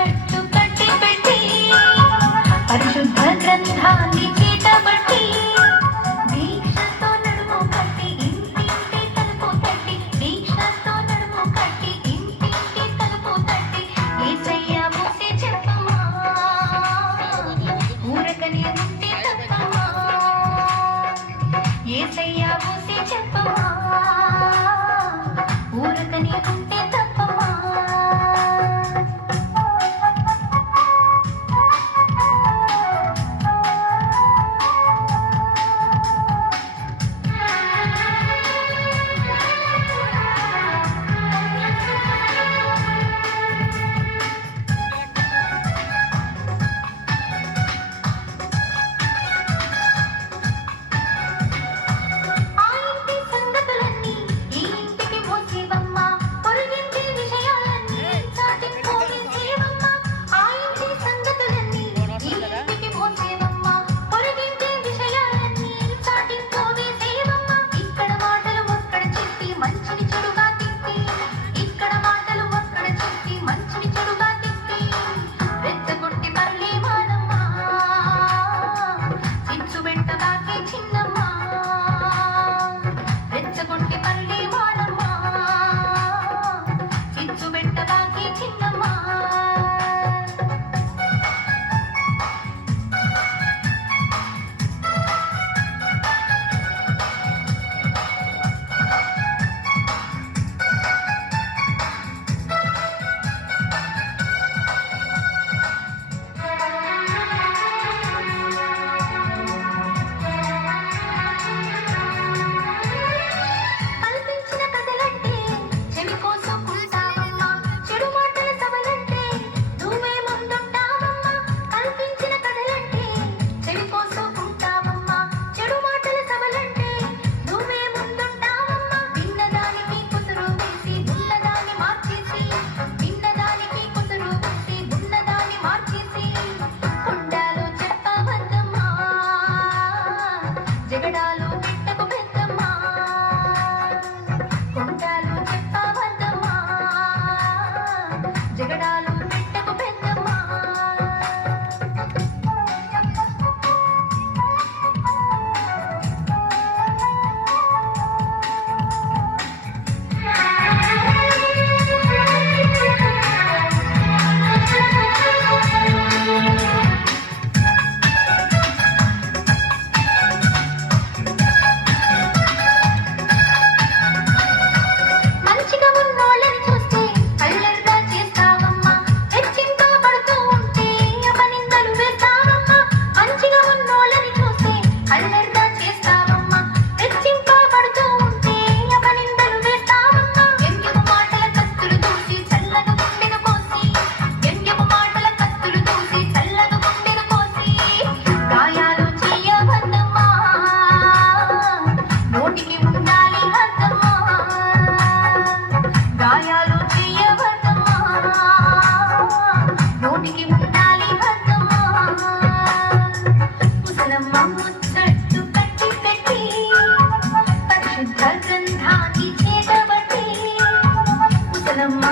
ముచ్చట్టు కట్టి పెట్టి పరిశుద్ధ గ్రంథాన్ని చేతబట్టి దీక్షతో నడుము కట్టి ఇంటింటి తలుపు తట్టి దీక్షతో నడుము కట్టి ఇంటింటి తలుపు తట్టి యేసయ్య మూసే చెప్పమా ఊరకనే ఉంటే తప్పమా యేసయ్య మూసే చెప్పమా ఊరకనే ఉంటే తప్పమా జగడాలు పెట్టకు పెద్దమ్మా కొంటాలు చెప్పవద్దమ్మా జగడాలు పెట్టకు పెద్దమ్మా గాయాలు చేయవద్దమ్మా నోటికి ఉండాలి భద్రమ్మా ముసలమ్మ ముచ్చట్టు కట్టి పెట్టి పరిశుద్ధ గ్రంథాన్ని చేతబట్టి ముసలమ్మ